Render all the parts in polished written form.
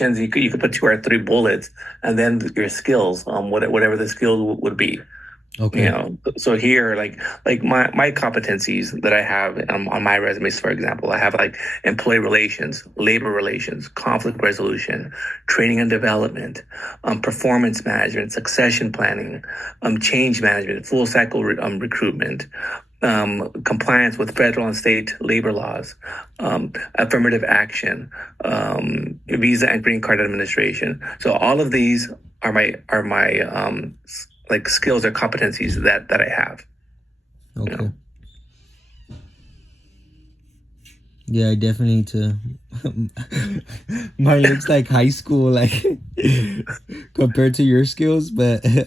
You could put two or three bullets, and then your skills, whatever the skills would be. You Okay. know, so here, like my competencies that I have on my resumes, for example, I have like employee relations, labor relations, conflict resolution, training and development, performance management, succession planning, change management, full cycle recruitment, compliance with federal and state labor laws, affirmative action, visa and green card administration. So all of these are my like skills or competencies that I have. You Okay. know. Yeah, I definitely need to. Mine looks like high school, like compared to your skills, but I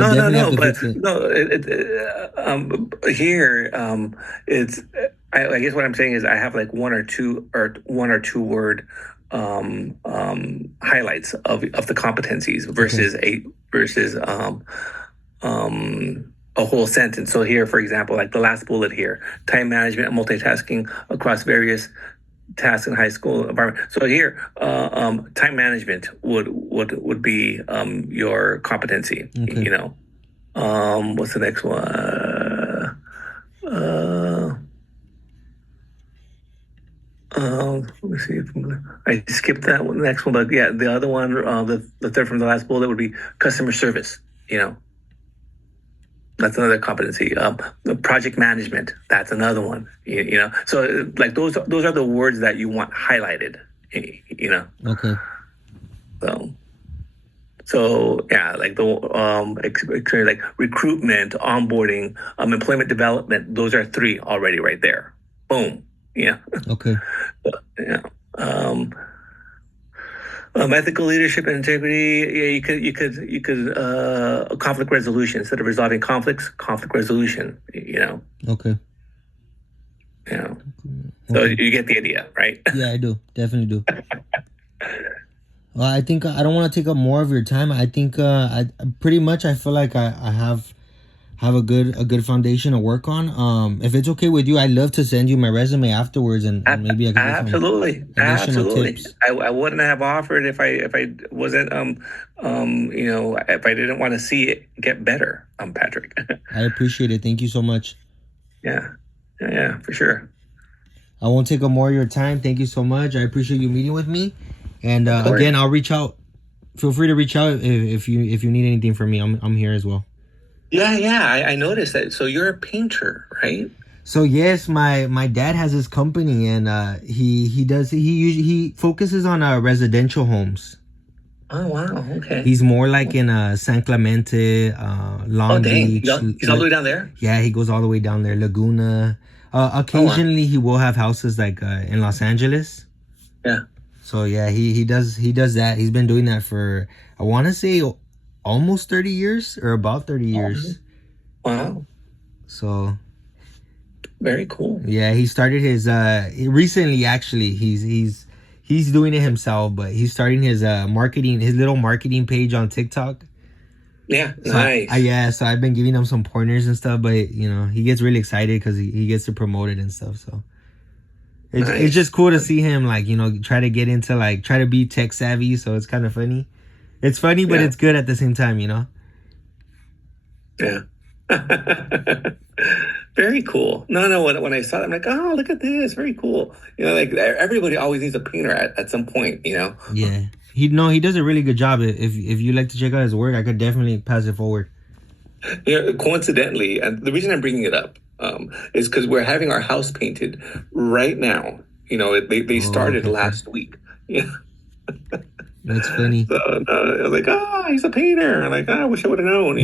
No, no, definitely have no. to But fix it. no, here, it's. I guess what I'm saying is I have like one or two word highlights of the competencies Okay. versus a whole sentence. So here, for example, like the last bullet here, time management and multitasking across various tasks in high school environment. So here, time management would be your competency. Okay. What's the next one? Uh, Let me see. I skipped that one, next one, but yeah, the other one, the third from the last bullet would be customer service. You know, that's another competency. The project management, that's another one. So like those are the words that you want highlighted. You know, Okay. so so yeah, like like recruitment, onboarding, employment development. Those are three already right there. Boom. Yeah, Okay. yeah. Um, Ethical leadership and integrity. Yeah, you could conflict resolution instead of resolving conflicts. Conflict resolution. Okay. You know. So Okay. you get the idea, right? Yeah, I do. Definitely do. Well, I think I don't want to take up more of your time. I think I pretty much I feel like I have a good foundation to work on. If it's okay with you, I'd love to send you my resume afterwards, and maybe I could get some Absolutely, additional absolutely. tips. I wouldn't have offered if I wasn't if I didn't want to see it get better, Patrick. I appreciate it. Thank you so much. Yeah, yeah, yeah, for sure. I won't take up more of your time. Thank you so much. I appreciate you meeting with me. And Of course. again, I'll reach out. Feel free to reach out if you need anything from me. I'm here as well. Yeah, yeah. I noticed that. So you're a painter, right? So yes, my dad has his company, and he focuses on residential homes. Oh wow. Okay. He's more like in San Clemente, Oh Long dang. Beach. He's all the way down there. Yeah, he goes all the way down there, Laguna. Oh wow. Occasionally, he will have houses like in Los Angeles. Yeah. So yeah, he does that. He's been doing that for I want to say almost 30 years or about 30 Oh, years. wow. So Very cool. yeah, he started his recently actually. He's doing it himself, but he's starting his marketing his little marketing page on TikTok. Yeah. So Nice. so I've been giving him some pointers and stuff, but he gets really excited because he gets to promote it and stuff. So it's Nice. just cool to see him like try to get into like try to be tech savvy. So it's kind of funny. It's funny, but Yeah. it's good at the same time. Yeah. Very cool. No, no. When I saw it, I'm like, oh, look at this. Very cool. Like everybody always needs a painter at some point. Yeah, he does a really good job. If you like to check out his work, I could definitely pass it forward. Coincidentally, and the reason I'm bringing it up is because we're having our house painted right now. They Oh, started okay, okay. last week. Yeah. That's funny. So I was like, he's a painter. I'm like, I wish I would have known.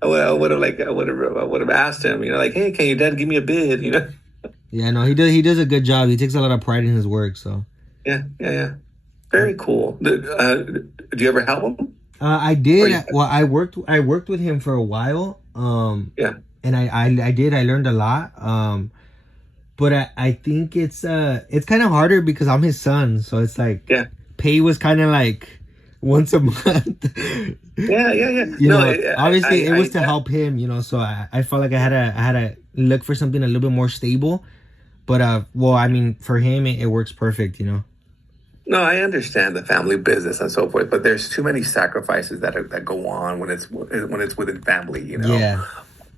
I would have asked him. Like, hey, can your dad give me a bid? Yeah, no, he does a good job. He takes a lot of pride in his work. So Yeah, yeah, yeah. Very cool. Do you ever help him? I Or did. you? Well, I worked with him for a while. Yeah, And I learned a lot. But I think it's kind of harder because I'm his son. So it's like yeah, pay was kind of like once a month. yeah, yeah, yeah. No, Obviously it was to I help him. So I felt like I had to look for something a little bit more stable. But well, I mean, for him it works perfect. No, I understand the family business and so forth, but there's too many sacrifices that go on when it's within family, you know. Yeah,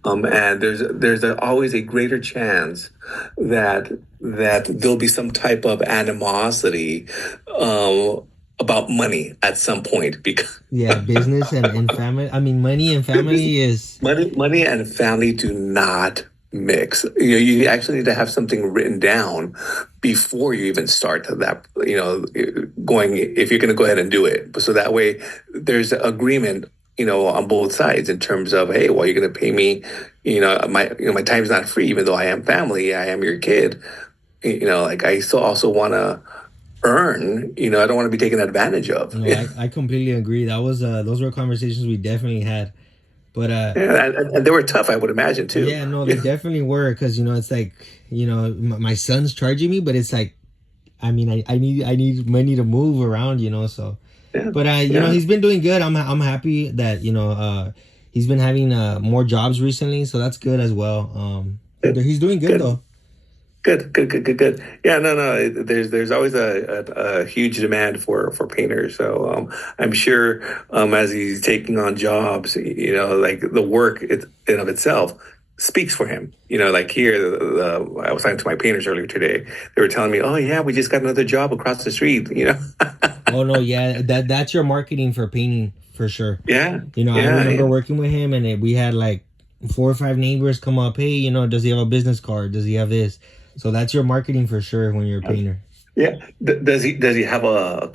And always a greater chance that there'll be some type of animosity about money at some point because yeah, business and family. I mean, money and family is money and family do not mix. You know, you actually need to have something written down before you even start that, you know, going, if you're going to go ahead and do it. So that way there's agreement, you know, on both sides in terms of, hey, well, you're going to pay me, my time's not free, even though I am family, I am your kid. You know, like I still also want to earn, you know, I don't want to be taken advantage of. no. I completely agree. That was those were conversations we definitely had. But Yeah, and they were tough, I would imagine too. yeah, no, they Yeah, definitely were because it's like my son's charging me, but it's like I mean I need money to move around, so. yeah, But yeah. he's been doing good. I'm happy that he's been having more jobs recently, so that's good as well. Good, He's doing good good. though. Good. Yeah, no. There's always a huge demand for painters. So I'm sure as he's taking on jobs, you know, like the work in of itself speaks for him. You know, like here, I was talking to my painters earlier today. They were telling me, "Oh yeah, we just got another job across the street." You know, Oh no, yeah, that's your marketing for painting for sure. yeah, I remember yeah. working with him, and we had like 4 or 5 neighbors come up. Hey, does he have a business card? Does he have this? So that's your marketing for sure when you're a painter. Yeah. Does he have a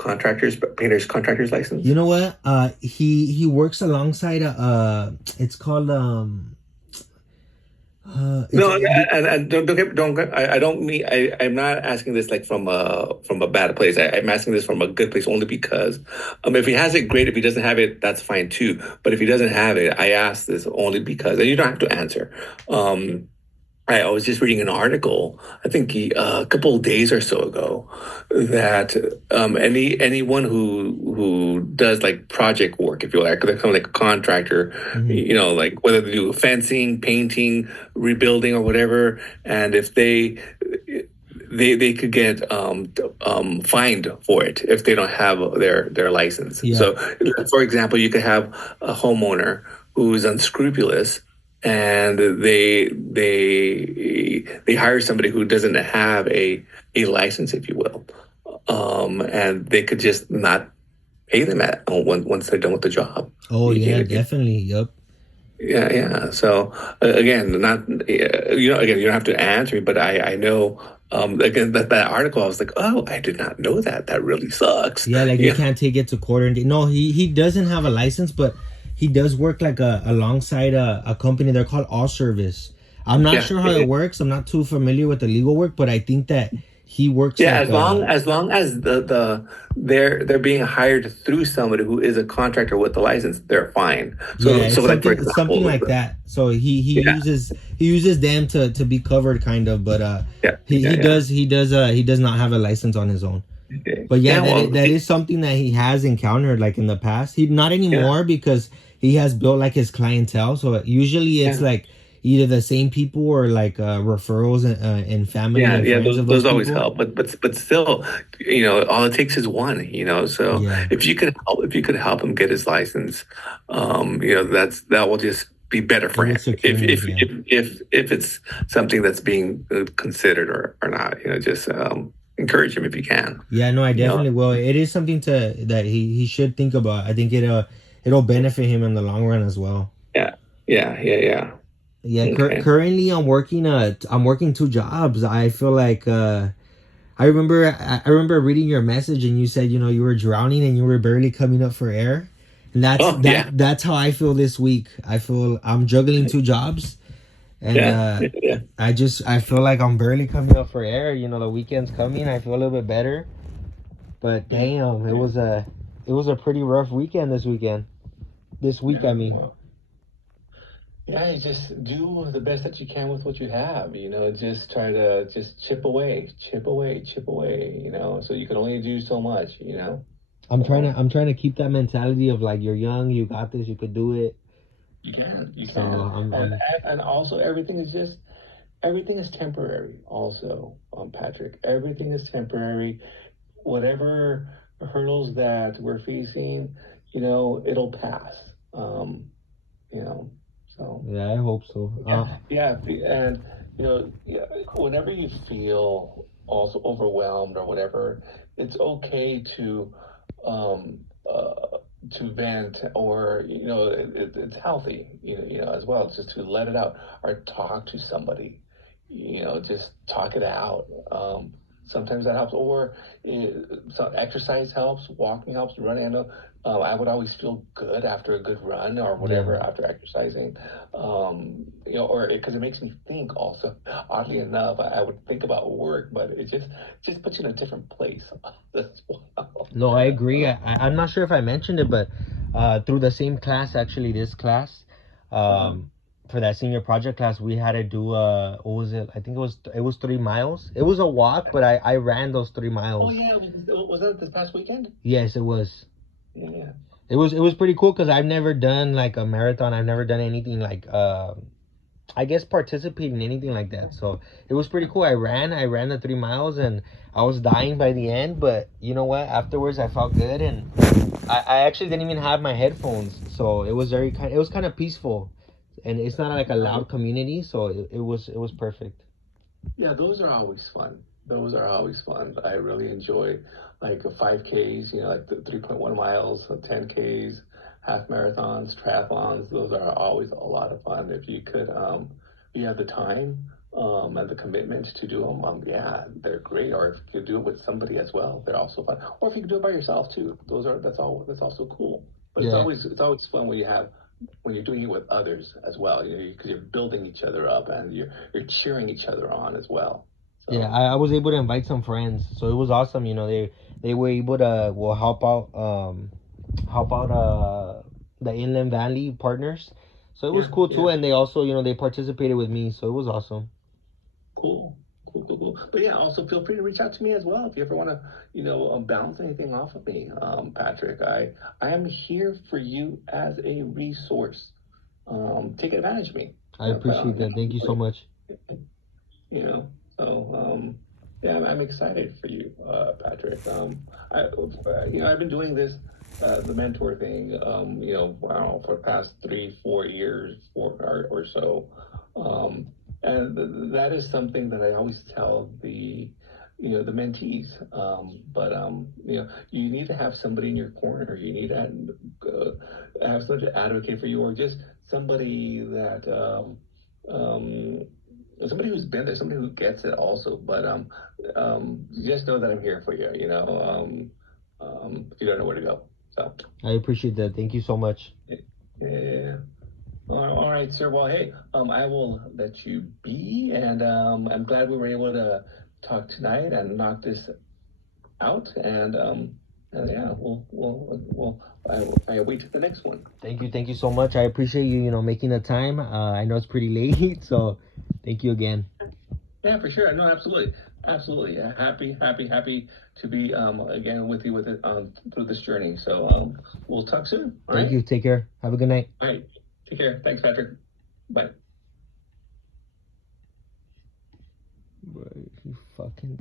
painter's contractor's license? You know what? He works alongside it's called it's No, and I don't mean I'm not asking this like from a bad place. I'm asking this from a good place only because if he has it, great. If he doesn't have it, that's fine too. But if he doesn't have it, I ask this only because, and you don't have to answer. Um, I was just reading an article, I think a couple of days or so ago, that anyone who does like project work, if you like, they're kind of like a contractor, Mhm. you know, like whether they do fencing, painting, rebuilding, or whatever, and if they could get fined for it if they don't have their license. Yeah. So, for example, you could have a homeowner who's unscrupulous and they hire somebody who doesn't have a license, if you will, and they could just not pay them once they're done with the job. Oh You yeah, know, definitely. Yep. yeah. So again, not again, you don't have to answer me, but I know again that article. I was like, oh, I did not know that. That really sucks. Yeah, like you Yeah, can't take it to court and no, he doesn't have a license, but he does work like alongside a company. They're called All Service. I'm not yeah. sure how it works. I'm not too familiar with the legal work, but I think that he works Yeah, like as long as they're being hired through somebody who is a contractor with the license, they're fine. yeah, So like for it's something example, like that. So yeah, he uses them to be covered kind of, but yeah, yeah, yeah. he does not have a license on his own. Okay. But yeah, Yeah, well, that is something that he has encountered like in the past. He not yeah, anymore because he has built like his clientele. So usually it's yeah. like either the same people or like referrals and family and Yeah, friends of those those always people. help, but still, you know, all it takes is one, you know. So Yeah, if you could help him get his license, you know, that will just be better it for would him. secure him. Yeah, If it's something that's being considered or not, you know, just encourage him if you can, yeah. No, I you know. definitely will. It is something that he should think about. I think it'll benefit him in the long run as well. Yeah, yeah. Yeah, Okay. currently I'm working 2 jobs. I feel like I remember reading your message and you said you were drowning and you were barely coming up for air. And Oh yeah, that's how I feel this week. I feel I'm juggling 2 jobs and yeah. I feel like I'm barely coming up for air. The weekend's coming. I feel a little bit better. But damn, it was a pretty rough weekend this weekend. This week, I Yeah, mean. well, yeah, you just do the best that you can with what you have, you know, just try to just chip away, you know, so you can only do so much, you know. So I'm trying to keep that mentality of like you're young, you got this, you could do it. you So can. And I'm and also everything is temporary also, Patrick. Everything is temporary. whatever hurdles that we're facing, it'll pass. Um, you know, so Yeah, I hope so. yeah, and yeah, whenever you feel also overwhelmed or whatever, it's okay um, uh, to vent, or it's healthy, as well, just to let it out or talk to somebody, just talk it out. Sometimes that helps, or some exercise helps, walking helps, running. I know I would always feel good after a good run or Yeah. whatever after exercising, or because it makes me think also. Oddly enough, I would think about work, but it just puts you in a different place as well. No, I agree. I'm not sure if I mentioned it, but through the same class, actually, this class, Uh, for that senior project class, we had to do what was it? I think it was 3 miles. It was a walk, but I ran those three oh miles. yeah, was that this past weekend? Yes, it was. Yeah. It was pretty cool because I've never done like a marathon. I've never done anything like I guess participate in anything like that. So it was pretty cool. I ran the 3 miles and I was dying by the end, but you know what? Afterwards I felt good and I actually didn't even have my headphones. So it was kind of peaceful. And it's not like a loud community, so it was perfect. Yeah, those are always fun. Those are always fun. I really enjoy like 5Ks, like the 3.1 miles, 10Ks, half marathons, triathlons. Those are always a lot of fun. If you have the time, and the commitment to do them, yeah, they're great. Or if you do it with somebody as well, they're also fun. Or if you can do it by yourself too, that's also cool. But Yeah. it's always fun when you're doing it with others as well, because you're building each other up and you're cheering each other on as well. Yeah, So I was able to invite some friends, so it was awesome. They were able to help out the Inland Valley partners. So it was yeah, cool too, yeah, and they also they participated with me, so it was awesome. cool, cool, cool, cool. But yeah, also feel free to reach out to me as well if you ever want to, bounce anything off of me, Patrick. I am here for you as a resource. Take advantage of me. I Quite appreciate that. Thank you so honestly, much. you know. So yeah, I'm excited for you, Patrick. I've been doing this, the mentor thing, wow, for the past 3, 4 years, or so, and that is something that I always tell the mentees. But you need to have somebody in your corner. You need to have somebody to advocate for you, or just somebody that um, somebody who's been there, somebody who gets it also. But just know that I'm here for you. If you don't know where to go. So I appreciate that. Thank you so much. yeah. All right, sir. Well, hey, I will let you be, and I'm glad we were able to talk tonight and knock this out. And yeah, I wait to the next one. Thank you so much. I appreciate you, making the time. I know it's pretty late, so thank you again. Yeah, for sure. No, absolutely, absolutely. Happy, happy, happy to be again with you with it through this journey. So we'll talk soon. All Thank right. you. Take care. Have a good night. All right. Take care. Thanks, Patrick. Bye. Bro, you fucking